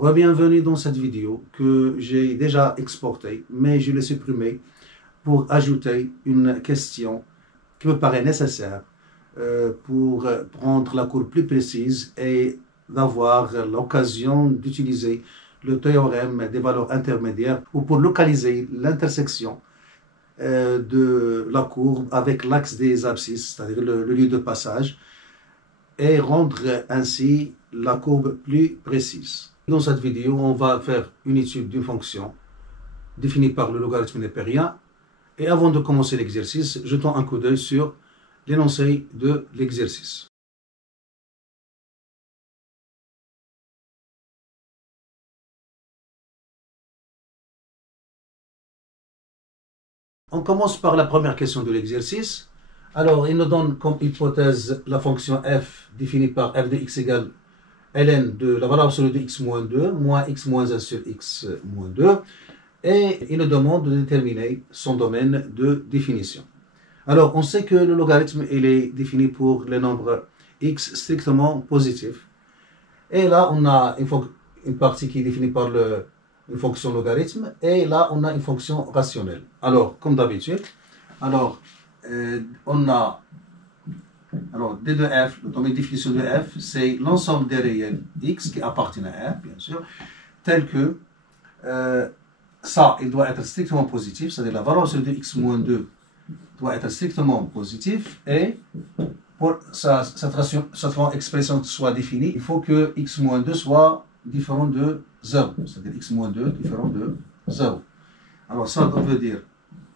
Bienvenue dans cette vidéo que j'ai déjà exportée, mais je l'ai supprimée pour ajouter une question qui me paraît nécessaire pour prendre la courbe plus précise et d'avoir l'occasion d'utiliser le théorème des valeurs intermédiaires ou pour localiser l'intersection de la courbe avec l'axe des abscisses, c'est-à-dire le lieu de passage, et rendre ainsi la courbe plus précise. Dans cette vidéo, on va faire une étude d'une fonction définie par le logarithme népérien. Et avant de commencer l'exercice, jetons un coup d'œil sur l'énoncé de l'exercice. On commence par la première question de l'exercice. Alors, il nous donne comme hypothèse la fonction f définie par f de x égale ln de la valeur absolue de x moins 2, moins x moins 1 sur x moins 2. Et il nous demande de déterminer son domaine de définition. Alors, on sait que le logarithme il est défini pour les nombres x strictement positifs. Et là, on a une partie qui est définie par une fonction logarithme. Et là, on a une fonction rationnelle. Alors, comme d'habitude, on a d de f, le domaine de définition de f, c'est l'ensemble des réels x qui appartiennent à f, bien sûr, tel que ça, il doit être strictement positif, c'est-à-dire la valeur absolue de x moins 2 doit être strictement positif, et pour que cette expression soit définie, il faut que x moins 2 soit différent de 0, c'est-à-dire x moins 2 différent de 0. Alors ça veut dire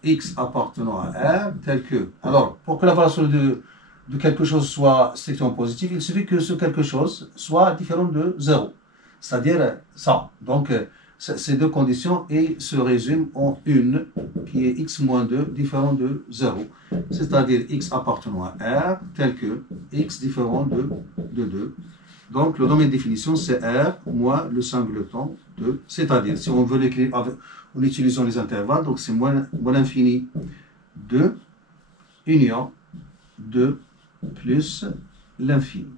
x appartenant à R tel que... Alors, pour que la valeur absolue de quelque chose soit strictement positive, il suffit que ce quelque chose soit différent de 0, c'est-à-dire ça. Donc, ces deux conditions se résument en une, qui est x moins 2 différent de 0, c'est-à-dire x appartenant à R tel que x différent de 2. Donc, le domaine de définition, c'est R moins le singleton de, c'est-à-dire, si on veut l'écrire en utilisant les intervalles, donc c'est moins l'infini de union de plus l'infini.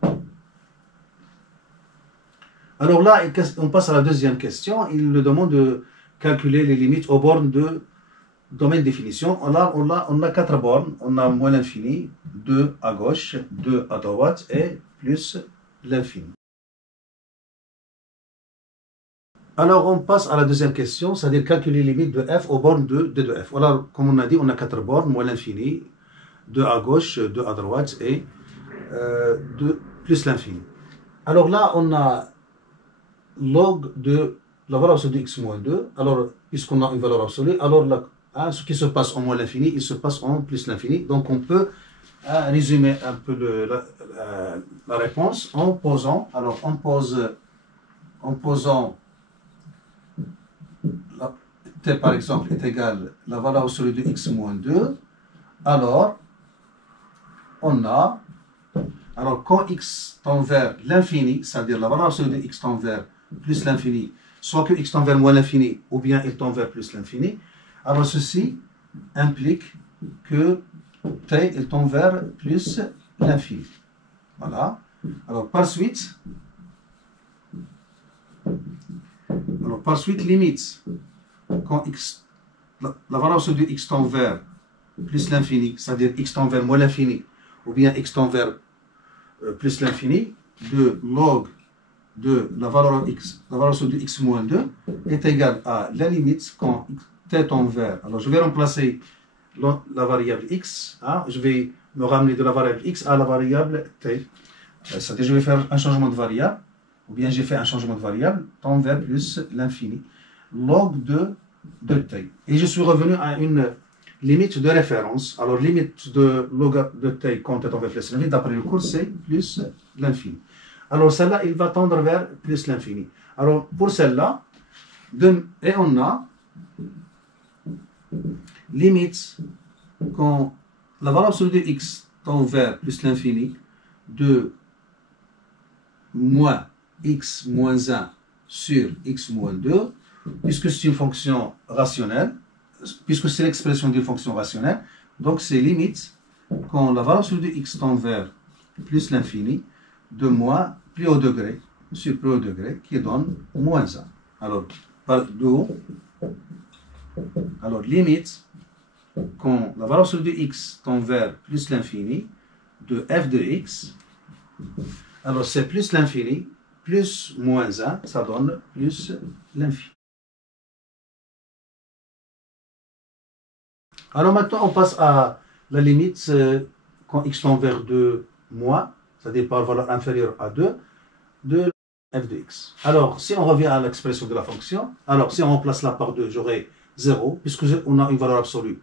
Alors là, on passe à la deuxième question. Il nous demande de calculer les limites aux bornes de domaine de définition. Là, on a 4 bornes. On a moins l'infini, 2 à gauche, 2 à droite et plus l'infini. Alors, on passe à la deuxième question, c'est-à-dire calculer les limites de f aux bornes de f. Voilà, comme on a dit, on a 4 bornes, moins l'infini, 2 à gauche, 2 à droite et 2 plus l'infini. Alors là, on a log de la valeur absolue de x moins 2. Alors, puisqu'on a une valeur absolue, alors ce qui se passe en moins l'infini, il se passe en plus l'infini. Donc, on peut résumer un peu la réponse en posant. Alors, en posant t par exemple est égal à la valeur absolue de x moins 2. Alors, on a, quand x tend vers l'infini, c'est-à-dire la valeur absolue de x tend vers plus l'infini, soit que x tend vers moins l'infini, ou bien il tend vers plus l'infini, alors ceci implique que t il tend vers plus l'infini. Voilà. Alors par suite, limite, quand la valeur absolue de x tend vers plus l'infini, c'est-à-dire x tend vers moins l'infini, ou bien x tend vers plus l'infini, de log de la valeur absolue de x moins 2 est égal à la limite quand t tend vers. Alors je vais remplacer la variable x, je vais me ramener de la variable x à la variable t. C'est-à-dire je vais faire un changement de variable, ou bien j'ai fait un changement de variable, tend vers plus l'infini, log de t. Et je suis revenu à une limite de référence. Alors, limite de log de t quand t tend vers plus l'infini, d'après le cours, c'est plus l'infini. Alors, celle-là, il va tendre vers plus l'infini. Alors, pour celle-là, et on a limite quand la valeur absolue de x tend vers plus l'infini de moins x moins 1 sur x moins 2, puisque c'est une fonction rationnelle, puisque c'est l'expression d'une fonction rationnelle, donc c'est limite quand la valeur absolue de x tend vers plus l'infini de moins plus au degré sur plus haut degré qui donne moins 1. Alors, par d'où, alors limite, quand la valeur absolue de x tend vers plus l'infini de f de x, alors c'est plus l'infini, plus moins 1, ça donne plus l'infini. Alors maintenant, on passe à la limite quand x tend vers 2 moins, c'est-à-dire par valeur inférieure à 2, de f de x. Alors, si on revient à l'expression de la fonction, alors si on remplace là par 2, j'aurai 0, puisqu'on a une valeur absolue.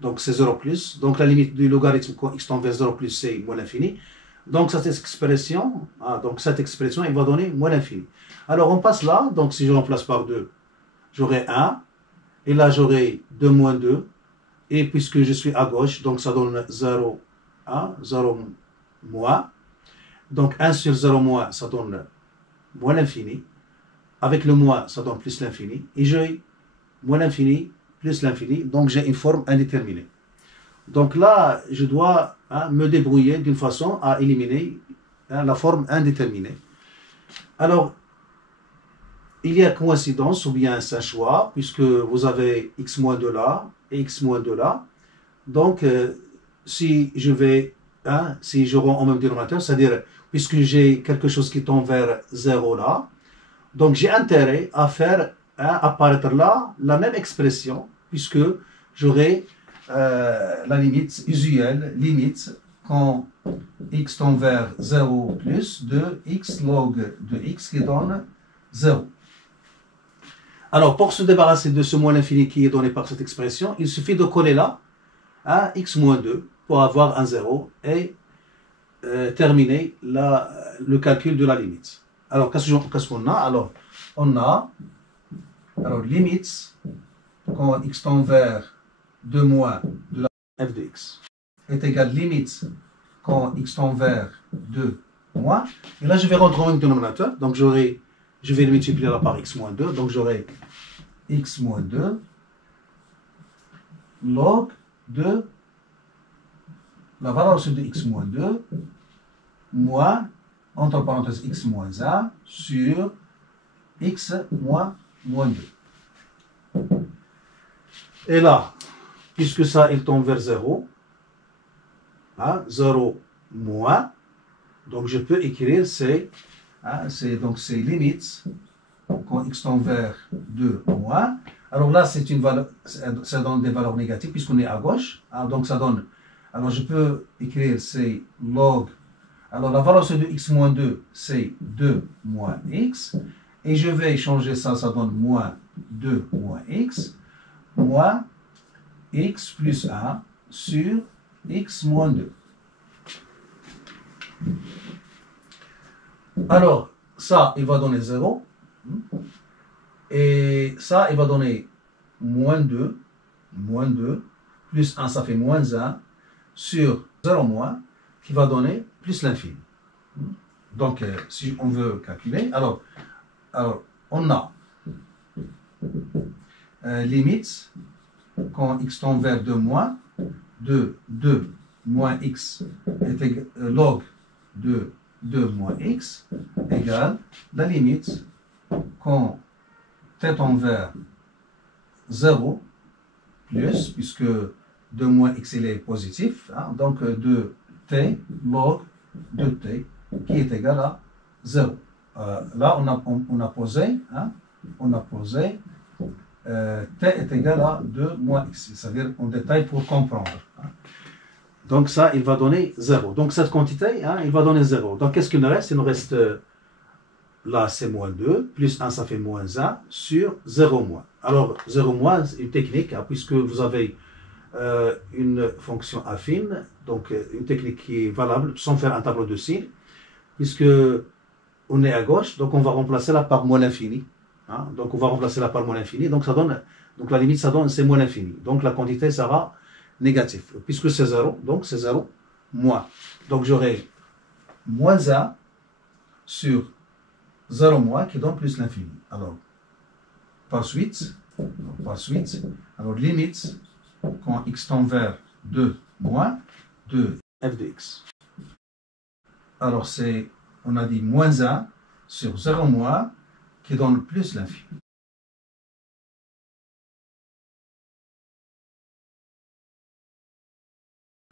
Donc c'est 0 plus. Donc la limite du logarithme quand x tend vers 0 plus, c'est moins l'infini. Donc cette expression, elle va donner moins l'infini. Alors on passe là, donc si je remplace par 2, j'aurai 1, et là j'aurai 2 moins 2, et puisque je suis à gauche, donc ça donne 0, 1, 0 moins. Donc 1 sur 0 moins, ça donne moins l'infini. Avec le moins, ça donne plus l'infini. Et j'ai moins l'infini plus l'infini. Donc j'ai une forme indéterminée. Donc là, je dois me débrouiller d'une façon à éliminer la forme indéterminée. Alors, il y a coïncidence ou bien c'est un choix, puisque vous avez x moins 2 là et x moins 2 là. Donc, si je rends au même dénominateur, c'est-à-dire, puisque j'ai quelque chose qui tend vers 0 là, donc j'ai intérêt à faire apparaître là la même expression, puisque j'aurai la limite usuelle, limite quand x tend vers 0 plus de x log de x qui donne 0. Alors, pour se débarrasser de ce moins l'infini qui est donné par cette expression, il suffit de coller là à x moins 2 pour avoir un 0 et terminer le calcul de la limite. Alors, qu'est-ce qu'on a? Alors, on a limite quand x tend vers 2 moins de la f de x est égal limite quand x tend vers 2 moins. Et là, je vais rendre un dénominateur. Donc, je vais le multiplier là par x moins 2. Donc, j'aurai x moins 2 log de la valeur absolue de x moins 2 moins, entre parenthèses, x moins 1 sur x moins 2. Et là, puisque ça, il tombe vers 0, 0 moins, donc je peux écrire c'est limite quand x tend vers 2 moins. Alors là, c'est une valeur, ça donne des valeurs négatives puisqu'on est à gauche. Donc ça donne, alors je peux écrire c'est log, alors la valeur de x moins 2, c'est 2 moins x. Et je vais changer ça, ça donne moins 2 moins x, moins x plus 1 sur x moins 2. Alors, ça, il va donner 0. Et ça, il va donner moins 2, plus 1, ça fait moins 1, sur 0 moins, qui va donner plus l'infini. Donc, si on veut calculer, alors on a limite, quand x tend vers 2 moins, de 2 moins x est égal, log de 2 moins x égale la limite quand t tend vers 0 plus, puisque 2 moins x il est positif, donc de t log de t qui est égal à 0. Là, on a posé t est égal à 2 moins x, c'est-à-dire en détail pour comprendre. Donc ça, il va donner 0. Donc cette quantité, il va donner 0. Donc qu'est-ce qu'il nous reste? Il nous reste, là c'est moins 2, plus 1 ça fait moins 1, sur 0 moins. Alors 0 moins, c'est une technique, puisque vous avez une fonction affine, donc une technique qui est valable, sans faire un tableau de signes, puisque on est à gauche, donc on va remplacer là par moins l'infini. Donc on va remplacer là par moins l'infini, donc ça donne, donc la limite ça donne, c'est moins l'infini. Donc la quantité sera négative, puisque c'est 0, donc c'est 0 moins. Donc j'aurai moins 1 sur 0 moins qui donne plus l'infini. Alors, par suite, alors limite, quand x tend vers 2 moins, de f de x. Alors on a dit moins 1 sur 0 moins qui donne plus l'infini.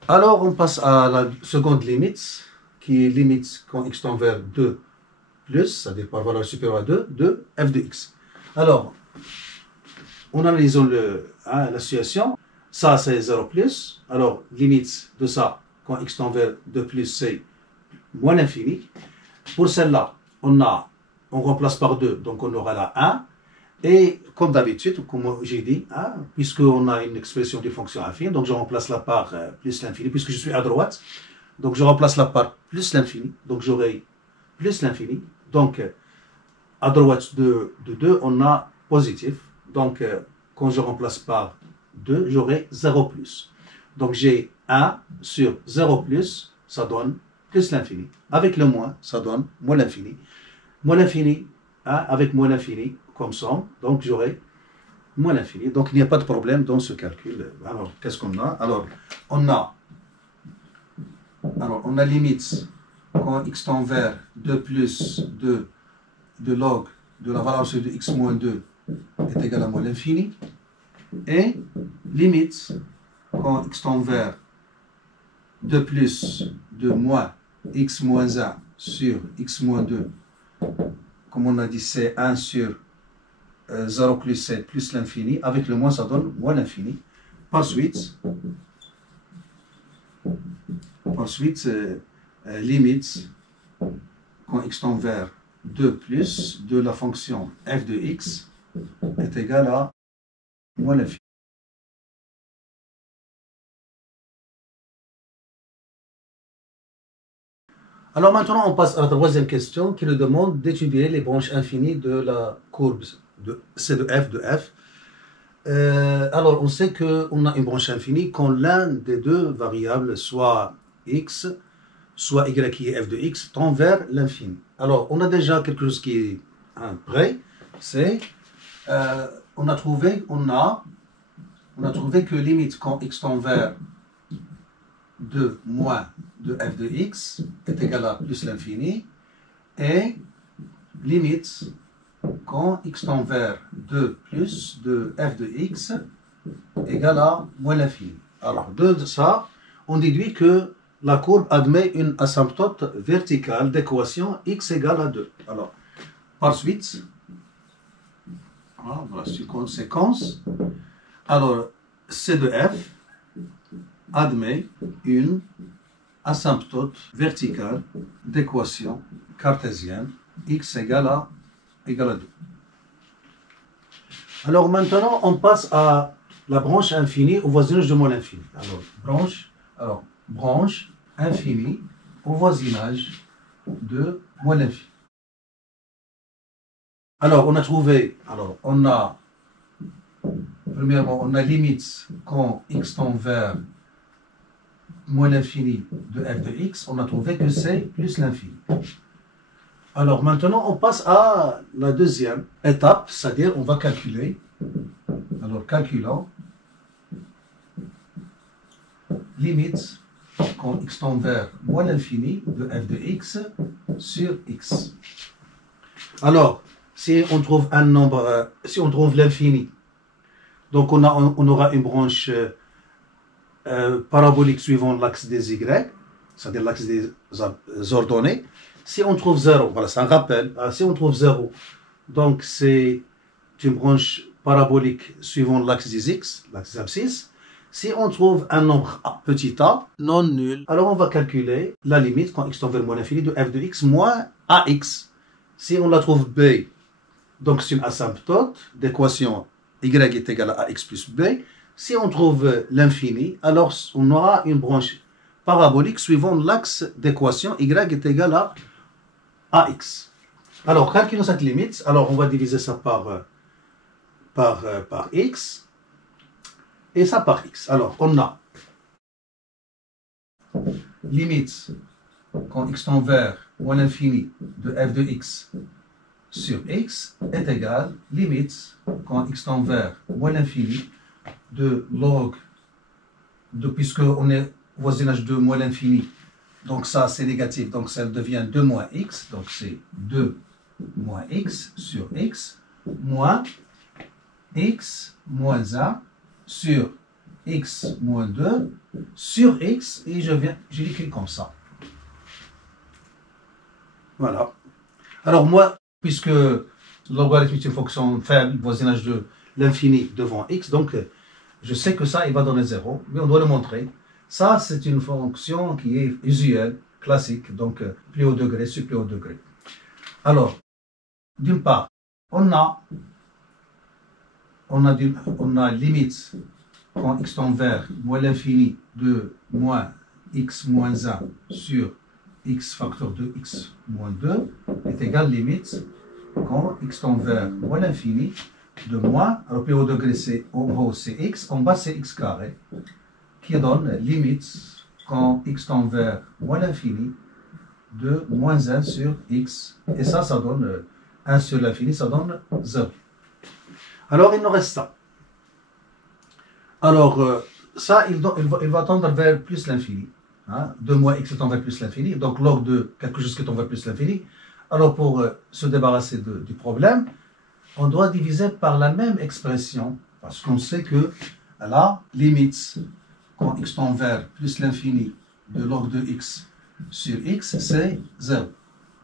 Alors, on passe à la seconde limite, qui est limite quand x tend vers 2 plus, c'est-à-dire par valeur supérieure à 2, de f de x. Alors, on analyse la situation. Ça, c'est 0 plus. Alors, limite de ça, quand x tend vers 2 plus, c'est moins l'infini. Pour celle-là, on remplace par 2, donc on aura la 1. Et comme d'habitude, comme j'ai dit, puisqu'on a une expression de fonction infime, donc je remplace la part plus l'infini, puisque je suis à droite, donc je remplace la part plus l'infini, donc j'aurai plus l'infini. Donc, à droite de 2, on a positif. Donc, quand je remplace par 2, j'aurai 0 plus. Donc, j'ai 1 sur 0 plus, ça donne plus l'infini. Avec le moins, ça donne moins l'infini. Moins l'infini, avec moins l'infini, comme somme, donc j'aurai moins l'infini. Donc, il n'y a pas de problème dans ce calcul. Alors, qu'est-ce qu'on a? Alors, on a limite quand x tend vers 2 plus de log de la valeur de x moins 2 est égal à moins l'infini. Et limite quand x tend vers 2 plus de moins x moins 1 sur x moins 2, comme on a dit, c'est 1 sur 0 plus 7 plus l'infini. Avec le moins, ça donne moins l'infini. Par suite, limite quand x tend vers 2 plus de la fonction f de x est égal à moins l'infini. Alors maintenant, on passe à la troisième question qui nous demande d'étudier les branches infinies de la courbe C de f. Alors, on sait qu'on a une branche infinie quand l'un des deux variables, soit x, soit y qui est f de x, tend vers l'infini. Alors, on a déjà quelque chose qui est prêt, c'est on a trouvé que limite quand x tend vers 2 moins de f de x est égal à plus l'infini, et limite quand x tend vers 2 plus de f de x égale à moins l'infini. Alors, de ça, on déduit que la courbe admet une asymptote verticale d'équation x égale à 2. Alors, par suite, voilà une conséquence. Alors, C de f admet une asymptote verticale d'équation cartésienne x égale à 2. Alors maintenant, on passe à la branche infinie au voisinage de moins l'infini. Alors, branche infinie au voisinage de moins l'infini. Alors, premièrement, on a limite quand x tend vers moins l'infini de f de x, on a trouvé que c'est plus l'infini. Alors maintenant, on passe à la deuxième étape, c'est-à-dire on va calculer. Alors calculons limite quand x tend vers moins l'infini de f de x sur x. Alors, si on trouve un nombre, si on trouve l'infini, donc on aura une branche parabolique suivant l'axe des y, c'est-à-dire l'axe des ordonnées. Si on trouve 0, voilà, c'est un rappel, si on trouve 0, donc c'est une branche parabolique suivant l'axe des x, l'axe des abscisses. Si on trouve un nombre petit a, non nul, alors on va calculer la limite quand x tend vers moins l'infini de f de x moins ax. Si on la trouve b, donc c'est une asymptote d'équation y est égal à ax plus b. Si on trouve l'infini, alors on aura une branche parabolique suivant l'axe d'équation y est égal à ax. Alors, calculons cette limite. Alors, on va diviser ça par x et ça par x. Alors, on a limite quand x tend vers moins l'infini de f de x sur x est égal limite quand x tend vers moins l'infini de log puisqu'on est voisinage de moins l'infini, donc ça c'est négatif, donc ça devient 2 moins x, donc c'est 2 moins x sur x moins x moins 1 sur x moins 2 sur x, et je l'écris comme ça. Voilà. Alors moi, puisque logarithme est une fonction faible, voisinage de l'infini devant x, donc je sais que ça, il va donner 0, mais on doit le montrer. Ça, c'est une fonction qui est usuelle, classique, donc plus haut degré sur plus haut degré. Alors, d'une part, on a limite quand x tend vers moins l'infini de moins x moins 1 sur x facteur de x moins 2 est égal limite quand x tend vers moins l'infini de moins, alors plus haut degré c'est en haut c'est x, en bas c'est x carré, qui donne limite quand x tend vers moins l'infini de moins 1 sur x, et ça donne 1 sur l'infini, ça donne 0. Alors il nous reste ça. Alors ça, il va tendre vers plus l'infini. Hein, 2 moins x tend vers plus l'infini, donc log de quelque chose qui tend vers plus l'infini. Alors pour se débarrasser du problème, on doit diviser par la même expression, parce qu'on sait que la limite, quand x tend vers plus l'infini de log de x sur x, c'est 0.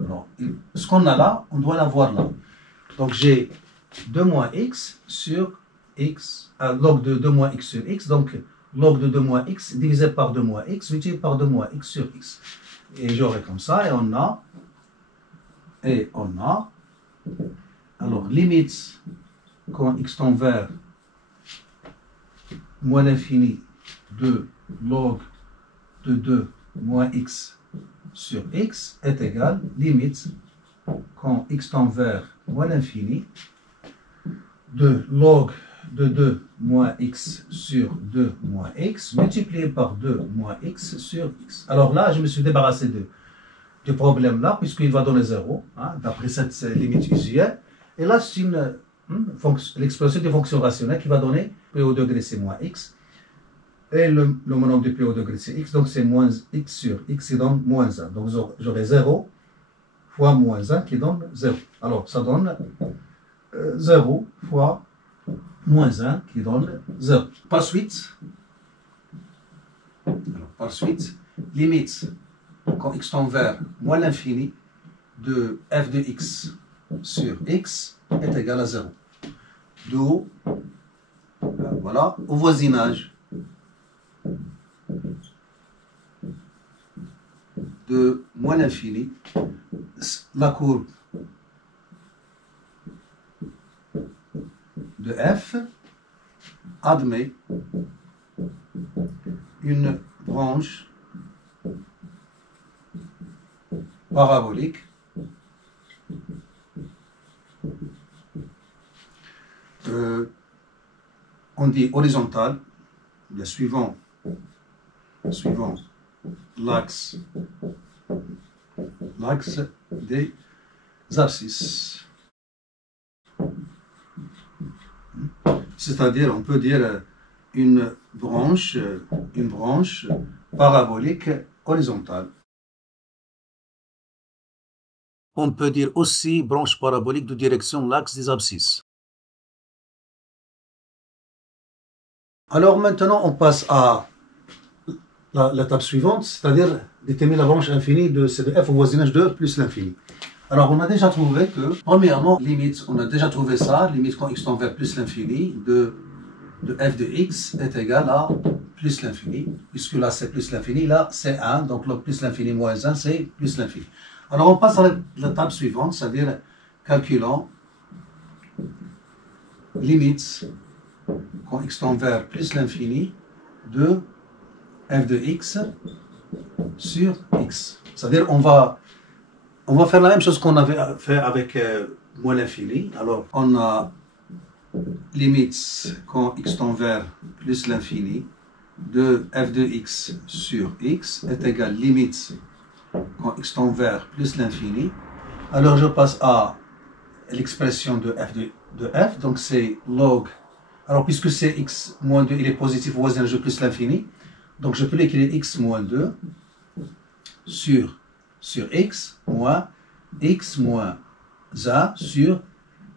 Alors, ce qu'on a là, on doit l'avoir là. Donc j'ai 2 moins x sur x, log de 2 moins x sur x, donc log de 2 moins x divisé par 2 moins x multiplié par 2 moins x sur x. Et j'aurai comme ça, et on a, alors limite quand x tend vers moins l'infini de log de 2 moins x sur x est égal limite quand x tend vers moins l'infini de log de 2 moins x sur 2 moins x multiplié par 2 moins x sur x. Alors là, je me suis débarrassé du problème là, puisqu'il va donner 0, hein, d'après cette limite usuelle. Et là, c'est l'expression des fonctions rationnelles qui va donner p au degré c'est moins x. Et le monombre de p au degré c'est x, donc c'est moins x sur x qui donne moins 1. Donc j'aurai 0 fois moins 1 qui donne 0. Alors ça donne 0 fois moins 1 qui donne 0. Par suite, limite quand x tend vers moins l'infini de f de x sur x est égal à 0. D'où, voilà, au voisinage de moins l'infini, la courbe de f admet une branche parabolique on dit horizontale, suivant l'axe des abscisses. C'est-à-dire, on peut dire une branche parabolique horizontale. On peut dire aussi branche parabolique de direction l'axe des abscisses. Alors maintenant, on passe à l'étape suivante, c'est-à-dire déterminer la branche infinie de f au voisinage de plus l'infini. Alors, on a déjà trouvé que, premièrement, limite, on a déjà trouvé ça, limite quand x tend vers plus l'infini de f de x est égal à plus l'infini, puisque là c'est plus l'infini, là c'est 1, donc le plus l'infini moins 1 c'est plus l'infini. Alors on passe à l'étape suivante, c'est-à-dire calculant limite quand x tend vers plus l'infini de f de x sur x. C'est-à-dire on va faire la même chose qu'on avait fait avec moins l'infini. Alors on a limite quand x tend vers plus l'infini de f de x sur x est égal limite quand x tend vers plus l'infini. Alors je passe à l'expression de f, donc c'est log. Alors puisque c'est x moins 2, il est positif au voisinage de plus l'infini, donc je peux l'écrire x moins 2 sur x moins 1 sur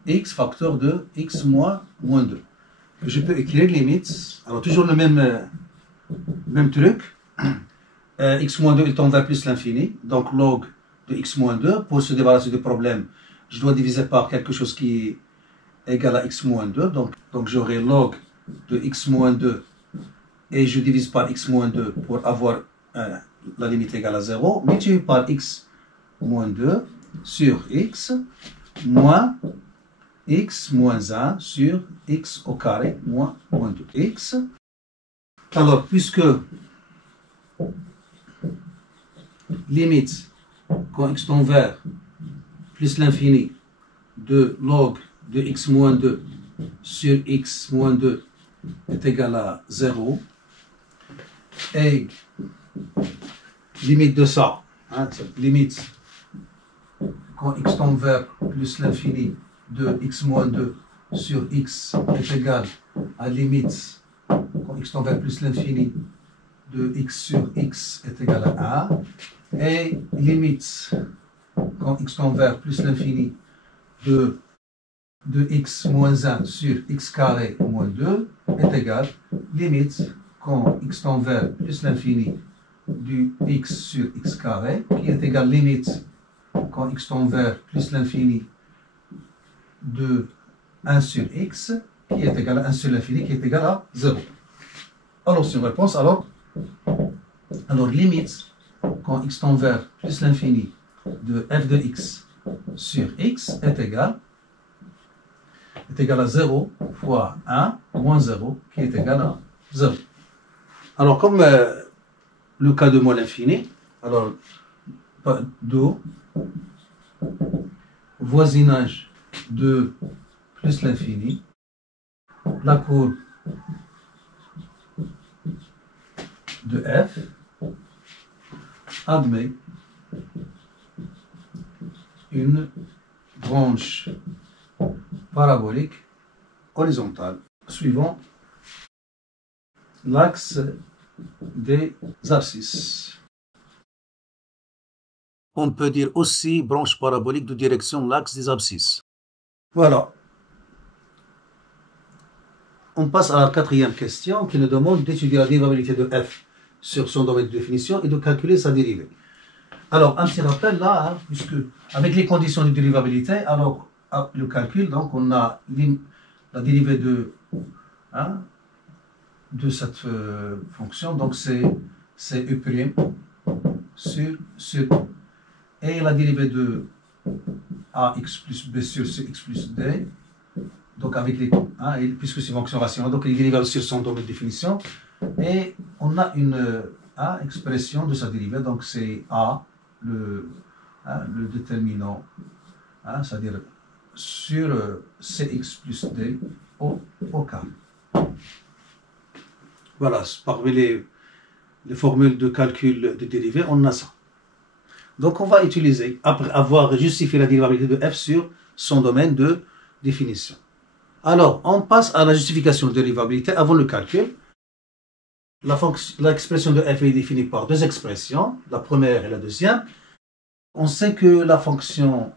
x facteur de x moins 2. Je peux écrire limite, alors toujours le même truc, x moins 2 il tend vers plus l'infini, donc log de x moins 2, pour se débarrasser du problème, je dois diviser par quelque chose qui est égal à x moins 2, donc j'aurai log de x moins 2, et je divise par x moins 2 pour avoir la limite égale à 0, multiplié par x moins 2 sur x moins x moins 1 sur x au carré moins 2x. Alors, puisque limite quand x tend vers plus l'infini de log de x moins 2 sur x moins 2 est égal à 0, et limite de ça, hein, limite quand x tend vers plus l'infini de x moins 2 sur x est égal à limite quand x tend vers plus l'infini de x sur x est égal à 1, et limite quand x tend vers plus l'infini de x moins 1 sur x carré moins 2 est égal limite quand x tend vers plus l'infini du x sur x carré, qui est égal limite quand x tend vers plus l'infini de 1 sur x, qui est égal à 1 sur l'infini, qui est égal à 0. Alors, c'est une réponse. Alors limite quand x tend vers plus l'infini de f de x sur x est égal à 0 fois 1 moins 0, qui est égal à 0. Alors, comme le cas de moins l'infini, alors, do voisinage de plus l'infini, la courbe de f admet une branche parabolique horizontale suivant l'axe des abscisses. On peut dire aussi branche parabolique de direction l'axe des abscisses. Voilà. On passe à la quatrième question qui nous demande d'étudier la dérivabilité de f sur son domaine de définition et de calculer sa dérivée. Alors, un petit rappel là, hein, puisque avec les conditions de dérivabilité, alors le calcul, donc on a la dérivée de cette fonction, donc c'est u' sur et la dérivée de ax plus b sur cx plus d, donc avec les puisque c'est une fonction rationnelle, donc les dérivées sur son domaine de définition, et on a une expression de sa dérivée, donc c'est a le déterminant, c'est-à-dire sur cx plus d au carré. Voilà, parmi les formules de calcul de dérivée, on a ça. Donc on va utiliser, après avoir justifié la dérivabilité de f sur son domaine de définition. Alors, on passe à la justification de dérivabilité avant le calcul. L'expression de f est définie par deux expressions, la première et la deuxième. On sait que la fonction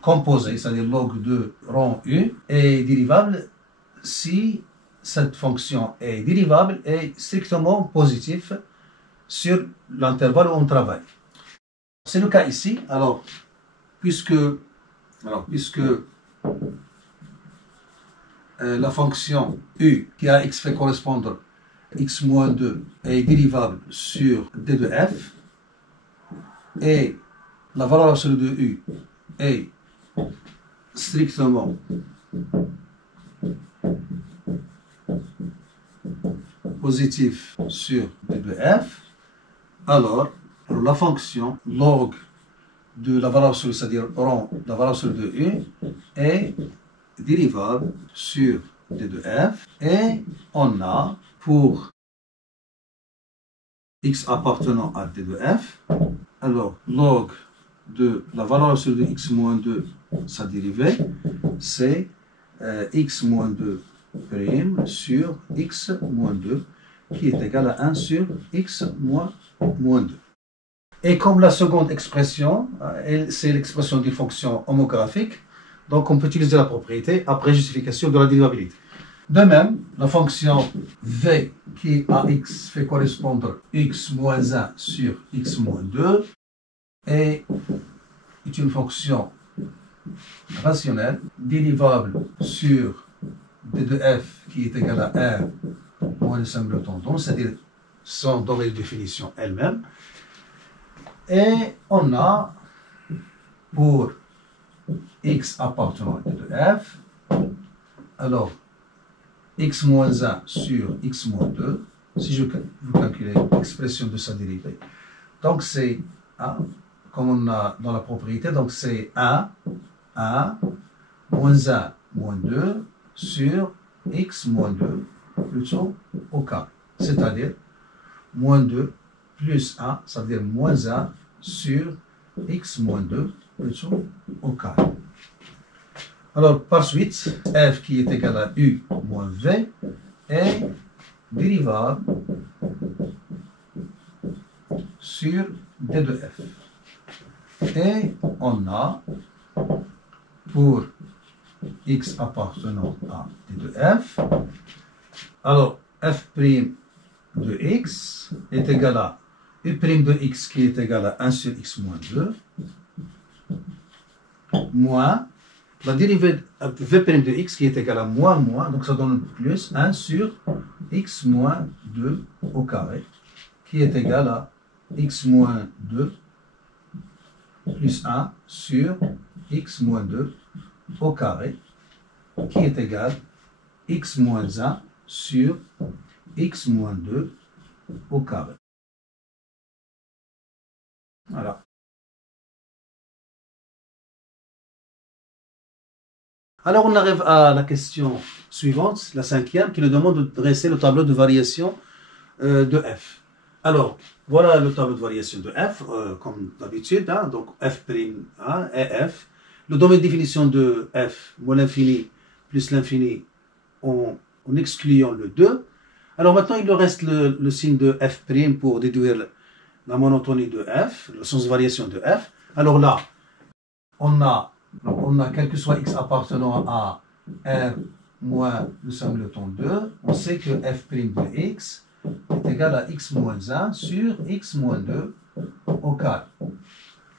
composée, c'est-à-dire log de rang u, est dérivable si cette fonction est dérivable et strictement positive sur l'intervalle où on travaille. C'est le cas ici. Alors, puisque la fonction u qui a x fait correspondre x moins 2 est dérivable sur d de f, et la valeur absolue de u est strictement positif sur d de f, alors la fonction log de la valeur absolue, c'est-à-dire rang la valeur absolue de u, est dérivable sur d de f, et on a pour x appartenant à d de f, alors log de la valeur absolue de x moins 2, sa dérivée, c'est x moins 2 prime sur x moins 2, qui est égal à 1 sur x moins 2. Et comme la seconde expression, c'est l'expression d'une fonction homographique, donc on peut utiliser la propriété après justification de la dérivabilité. De même, la fonction v qui à x fait correspondre x moins 1 sur x moins 2 est une fonction rationnelle dérivable sur d de f qui est égal à r moins le somme de tendon, c'est-à-dire son domaine de définition elle-même. Et on a pour x appartenant à d de f, alors x moins 1 sur x moins 2, si je vous calculez l'expression de sa dérivée, donc c'est, comme on a dans la propriété, donc c'est 1 moins 1 moins 2 sur x moins 2 plutôt au carré, c'est-à-dire moins 2 plus 1, ça veut dire moins 1 sur x moins 2 plutôt au carré. Alors, par suite, f qui est égal à u moins v est dérivable sur d de f. Et on a, pour x appartenant à d de f, alors f' de x est égal à u' de x qui est égal à 1 sur x moins 2, moins la dérivée v' de x qui est égal à moins, donc ça donne plus 1 sur x moins 2 au carré, qui est égal à x moins 2 plus 1 sur x moins 2 au carré, qui est égal à x moins 1 sur x moins 2 au carré. Voilà. Alors on arrive à la question suivante, la cinquième, qui nous demande de dresser le tableau de variation de f. Alors, voilà le tableau de variation de f, comme d'habitude, donc f' et f. Le domaine de définition de f, moins l'infini plus l'infini, en excluant le 2. Alors maintenant, il nous reste le signe de f' pour déduire la monotonie de f, le sens de variation de f. Alors là, on a, quel que soit x appartenant à r moins le singleton 2, on sait que f' de x est égal à x moins 1 sur x moins 2 au carré.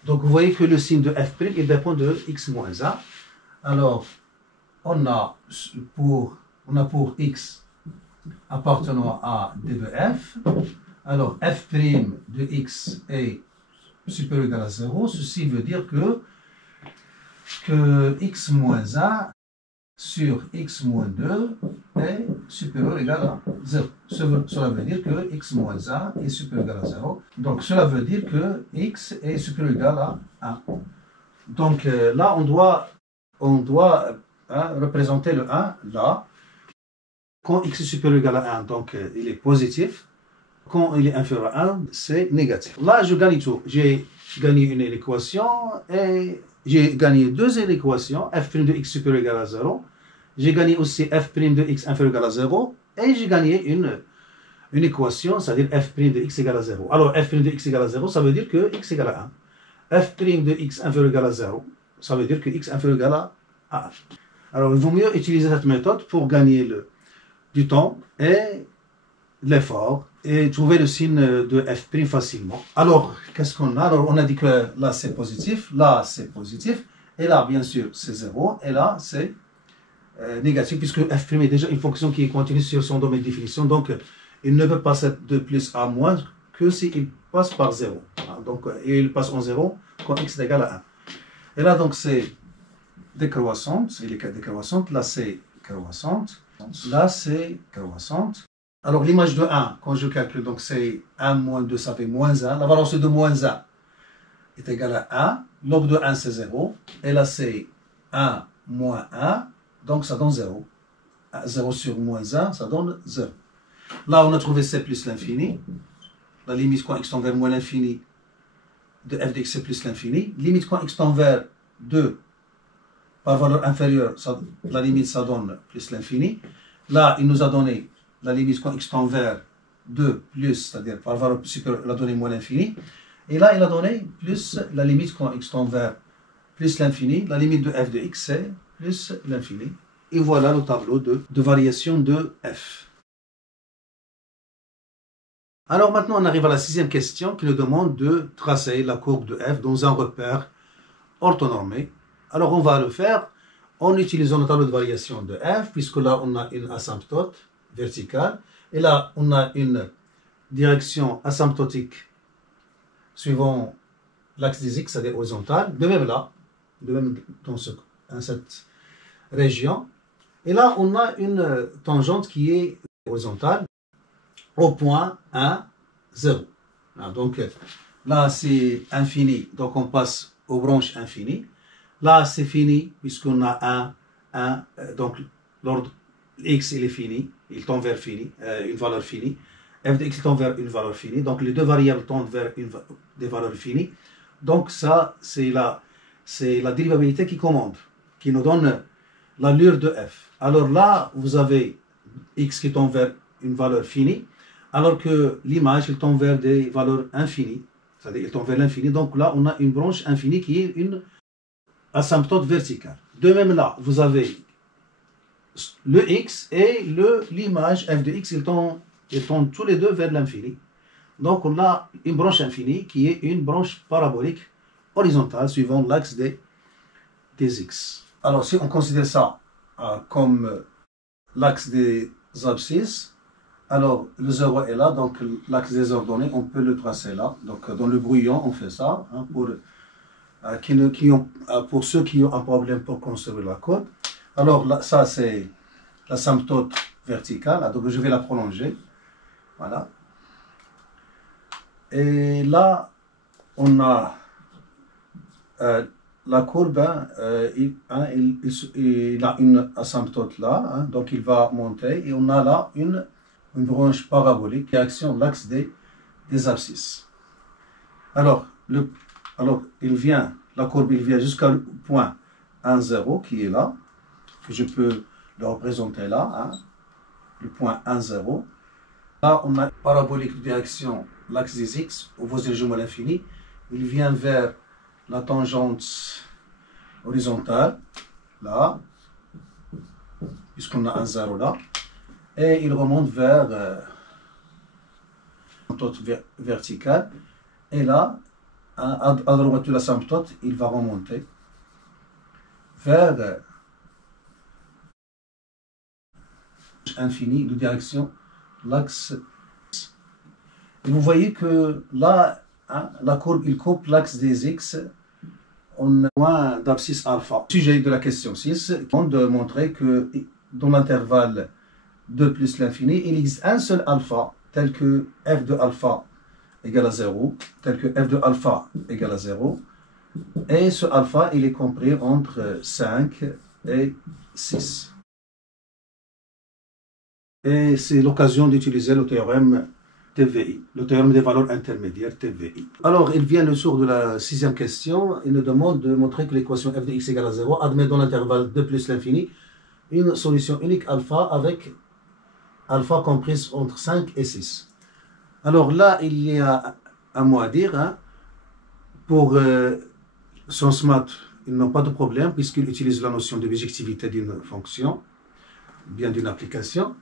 Donc vous voyez que le signe de f' il dépend de x moins 1. Alors, on a pour x appartenant à d de f, alors f' de x est supérieur ou égal à 0, ceci veut dire que x moins 1 sur x moins 2 est supérieur ou égal à 0. Cela veut dire que x moins 1 est supérieur ou égal à 0. Donc cela veut dire que x est supérieur ou égal à 1. Donc là, on doit représenter le 1 là. Quand x est supérieur ou égal à 1, donc il est positif. Quand il est inférieur à 1, c'est négatif. Là, je gagne tout. J'ai gagné une équation et j'ai gagné deux équations, f' de x supérieur ou égal à 0. J'ai gagné aussi f' de x inférieur ou égal à 0. Et j'ai gagné une équation, c'est-à-dire f' de x égale à 0. Alors, f' de x égale à 0, ça veut dire que x égale à 1. f' de x inférieur ou égal à 0, ça veut dire que x inférieur ou égal à 1. Alors, il vaut mieux utiliser cette méthode pour gagner du temps et l'effort et trouver le signe de f' facilement. Alors, qu'est-ce qu'on a? Alors, on a dit que là, c'est positif, et là, bien sûr, c'est 0, et là, c'est négatif, puisque f' est déjà une fonction qui est continue sur son domaine de définition, donc il ne peut passer de plus à moins que s'il passe par 0. Donc, il passe en 0 quand x est égal à 1. Et là, donc, c'est décroissante, il est décroissante, là, c'est croissante, là, c'est croissante. Alors, l'image de 1, quand je calcule, donc c'est 1 moins 2, ça fait moins 1. La valence de moins 1 est égale à 1. Log de 1, c'est 0. Et là, c'est 1 moins 1. Donc, ça donne 0. 0 sur moins 1, ça donne 0. Là, on a trouvé c plus l'infini. La limite quand x tend vers moins l'infini de f de x, c'est plus l'infini. Limite quand x tend vers 2 par valeur inférieure, la limite, ça donne plus l'infini. Là, il nous a donné la limite quand x tend vers 2 plus, c'est-à-dire par valeur supérieure, il a donné moins l'infini. Et là, il a donné plus la limite quand x tend vers plus l'infini. La limite de f de x, c'est plus l'infini. Et voilà le tableau de variation de f. Alors maintenant, on arrive à la sixième question qui nous demande de tracer la courbe de f dans un repère orthonormé. Alors on va le faire en utilisant le tableau de variation de f, puisque là on a une asymptote verticale, et là on a une direction asymptotique suivant l'axe des x, c'est-à-dire horizontale, de même là, de même dans cette région. Et là on a une tangente qui est horizontale au point 1, 0. Donc là c'est infini, donc on passe aux branches infinies. Là c'est fini, puisqu'on a 1, donc l'ordre x il est fini, il tend vers fini, une valeur finie. F de x tend vers une valeur finie, donc les deux variables tendent vers des valeurs finies. Donc ça c'est la dérivabilité qui commande, qui nous donne l'allure de f. Alors là vous avez x qui tend vers une valeur finie, alors que l'image il tend vers des valeurs infinies, c'est-à-dire il tend vers l'infini. Donc là on a une branche infinie qui est une asymptote verticale. De même là vous avez le x et l'image f de x, ils tendent tous les deux vers l'infini. Donc on a une branche infinie qui est une branche parabolique horizontale suivant l'axe des x. Alors si on considère ça comme l'axe des abscisses, alors le 0 est là, donc l'axe des ordonnées, on peut le tracer là. Donc dans le brouillon, on fait ça pour ceux qui ont un problème pour construire la courbe. Alors là, ça c'est l'asymptote verticale, donc je vais la prolonger. Voilà. Et là, on a la courbe, il a une asymptote là, donc il va monter, et on a là une branche parabolique qui actionne l'axe des abscisses. Alors, la courbe il vient jusqu'au point 1, 0 qui est là, que je peux le représenter là, le point 1, 0. Là, on a parabolique de direction l'axe des x, opposé légèrement à l'infini. Il vient vers la tangente horizontale, là, puisqu'on a un 0 là, et il remonte vers l'asymptote verticale, et là, à droite de l'asymptote, il va remonter vers infini de direction l'axe. Et vous voyez que là, la courbe, il coupe l'axe des x en point d'abscisse alpha. Sujet de la question 6, on de montrer que dans l'intervalle 2 plus l'infini, il existe un seul alpha, tel que f de alpha égale à 0, tel que f de alpha égale à 0, et ce alpha, il est compris entre 5 et 6. Et c'est l'occasion d'utiliser le théorème TVI, le théorème des valeurs intermédiaires TVI. Alors, il vient le jour de la sixième question. Il nous demande de montrer que l'équation f de x égale à 0 admet dans l'intervalle 2 plus l'infini une solution unique alpha avec alpha comprise entre 5 et 6. Alors là, il y a un mot à dire. Pour Sciences Maths, ils n'ont pas de problème puisqu'ils utilisent la notion de bijectivité d'une fonction, bien d'une application.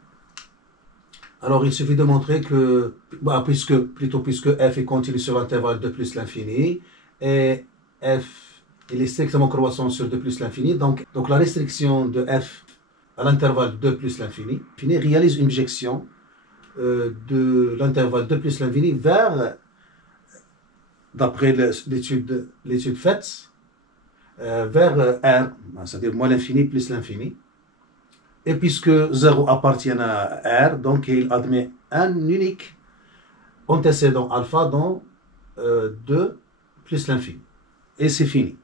Alors, il suffit de montrer que, puisque f est continu sur l'intervalle 2 plus l'infini, et f il est strictement croissant sur 2 plus l'infini, donc la restriction de f à l'intervalle 2 plus l'infini réalise une bijection de l'intervalle 2 plus l'infini vers, d'après l'étude faite, vers R, c'est-à-dire moins l'infini plus l'infini. Et puisque 0 appartient à R, donc il admet un unique antécédent alpha dans 2 plus l'infini. Et c'est fini.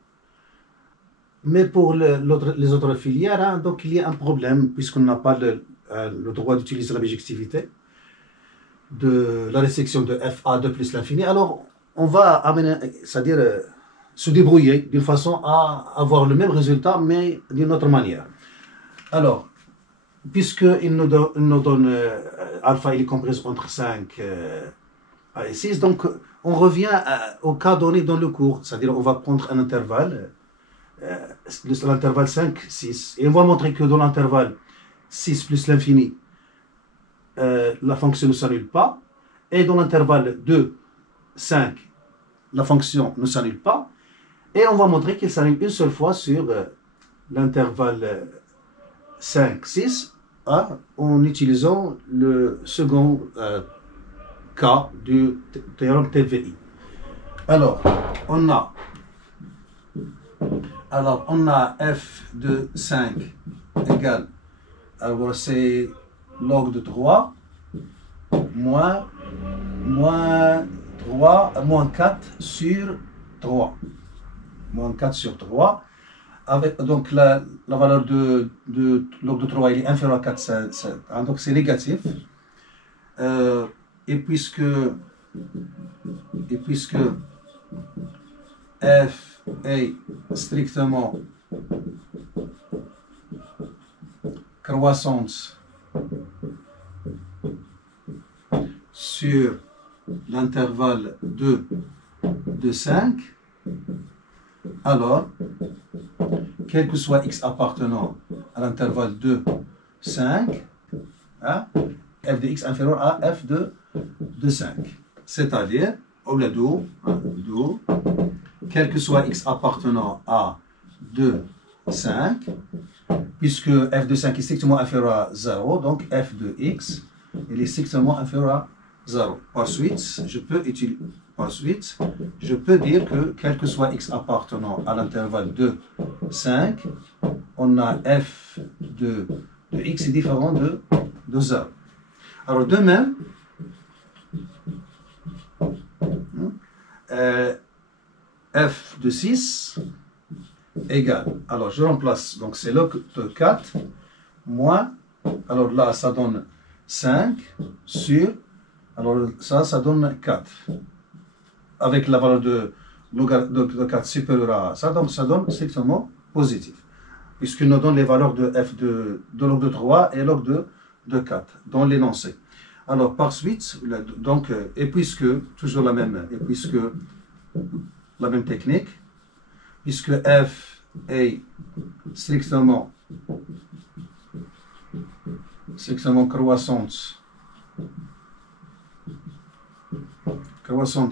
Mais pour les autres filières, donc il y a un problème, puisqu'on n'a pas le droit d'utiliser la bijectivité de la restriction de f à 2 plus l'infini. Alors, on va amener, c'est-à-dire se débrouiller d'une façon à avoir le même résultat, mais d'une autre manière. Alors, puisqu'il nous donne alpha, il est compris entre 5 Et 6, donc on revient au cas donné dans le cours, c'est-à-dire on va prendre un intervalle, l'intervalle 5, 6, et on va montrer que dans l'intervalle 6 plus l'infini, la fonction ne s'annule pas, et dans l'intervalle 2, 5, la fonction ne s'annule pas, et on va montrer qu'il s'annule une seule fois sur l'intervalle 5, 6, en utilisant le second cas du théorème TVI. Alors, on a f de 5 égale, alors c'est log de 3 moins 4 sur 3. Moins 4 sur 3. Avec, donc la valeur de log de 3 il est inférieur à 4, donc c'est négatif. Et puisque f est strictement croissante sur l'intervalle de 5, alors, quel que soit x appartenant à l'intervalle de 5, f de x inférieur à f de 5. C'est-à-dire, quel que soit x appartenant à 2, 5, puisque f de 5 est strictement inférieur à 0, donc f de x il est strictement inférieur à 0. Par suite, je peux dire que quel que soit x appartenant à l'intervalle de 5, on a f de x est différent de 0. Alors de même, f de 6 égale, alors je remplace, donc c'est log de 4 moins, alors là ça donne 5 sur, alors ça donne 4. Avec la valeur de 4 supérieure à ça, donc ça donne strictement positif. Puisqu'il nous donne les valeurs de f de log de 3 et log de 4 dans l'énoncé. Alors par suite, donc, et puisque la même technique, puisque f est strictement croissante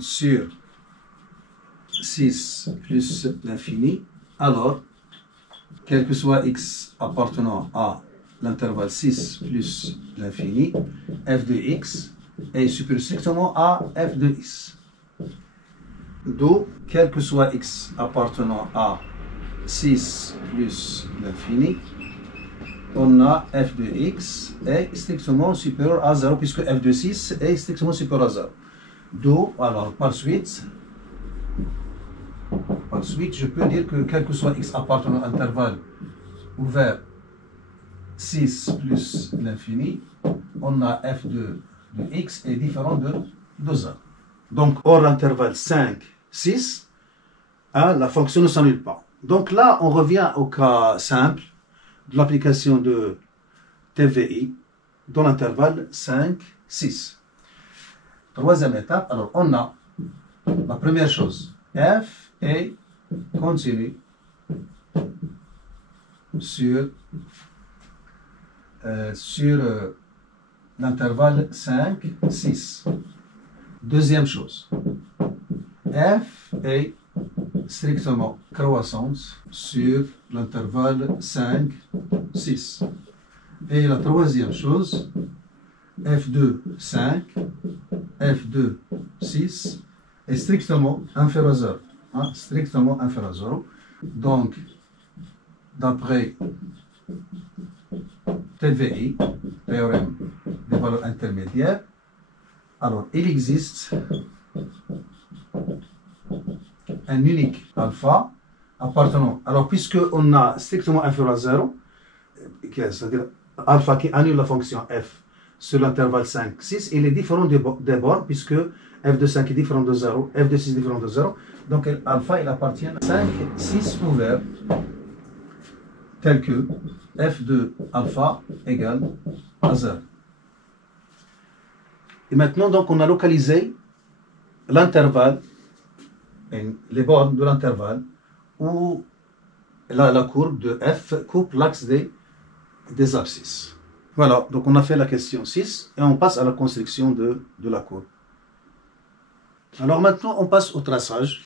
sur 6 plus l'infini, alors quel que soit x appartenant à l'intervalle 6 plus l'infini, f de x est supérieur strictement à f de x. D'où, quel que soit x appartenant à 6 plus l'infini, on a f de x est strictement supérieur à 0, puisque f de 6 est strictement supérieur à 0. D'où, alors, par suite, je peux dire que quel que soit x appartenant à l'intervalle ouvert 6 plus l'infini, on a f de x est différent de 0. Donc, hors l'intervalle 5, 6, la fonction ne s'annule pas. Donc là, on revient au cas simple de l'application de TVI dans l'intervalle 5, 6. Troisième étape, alors on a la première chose, f est continu sur l'intervalle 5, 6. Deuxième chose, f est strictement croissante sur l'intervalle 5, 6. Et la troisième chose, f2, 5, f2, 6 est strictement inférieur à 0. Strictement inférieur à 0. Donc, d'après TVI, théorème des valeurs intermédiaires, alors il existe un unique alpha appartenant. Alors, puisqu'on a strictement inférieur à 0, c'est-à-dire alpha qui annule la fonction f sur l'intervalle 5, 6, il est différent des bords, puisque f de 5 est différent de 0, f de 6 est différent de 0. Donc, alpha, il appartient à 5, 6 ouverts, tel que f de alpha égale à 0. Et maintenant, donc, on a localisé l'intervalle, les bornes de l'intervalle, où la courbe de f coupe l'axe des abscisses. Voilà, donc on a fait la question 6 et on passe à la construction de la courbe. Alors maintenant, on passe au traçage.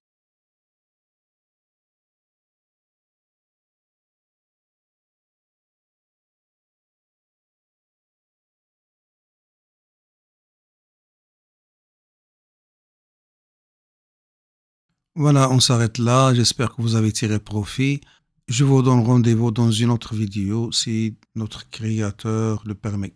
Voilà, on s'arrête là. J'espère que vous avez tiré profit. Je vous donne rendez-vous dans une autre vidéo si notre créateur le permet.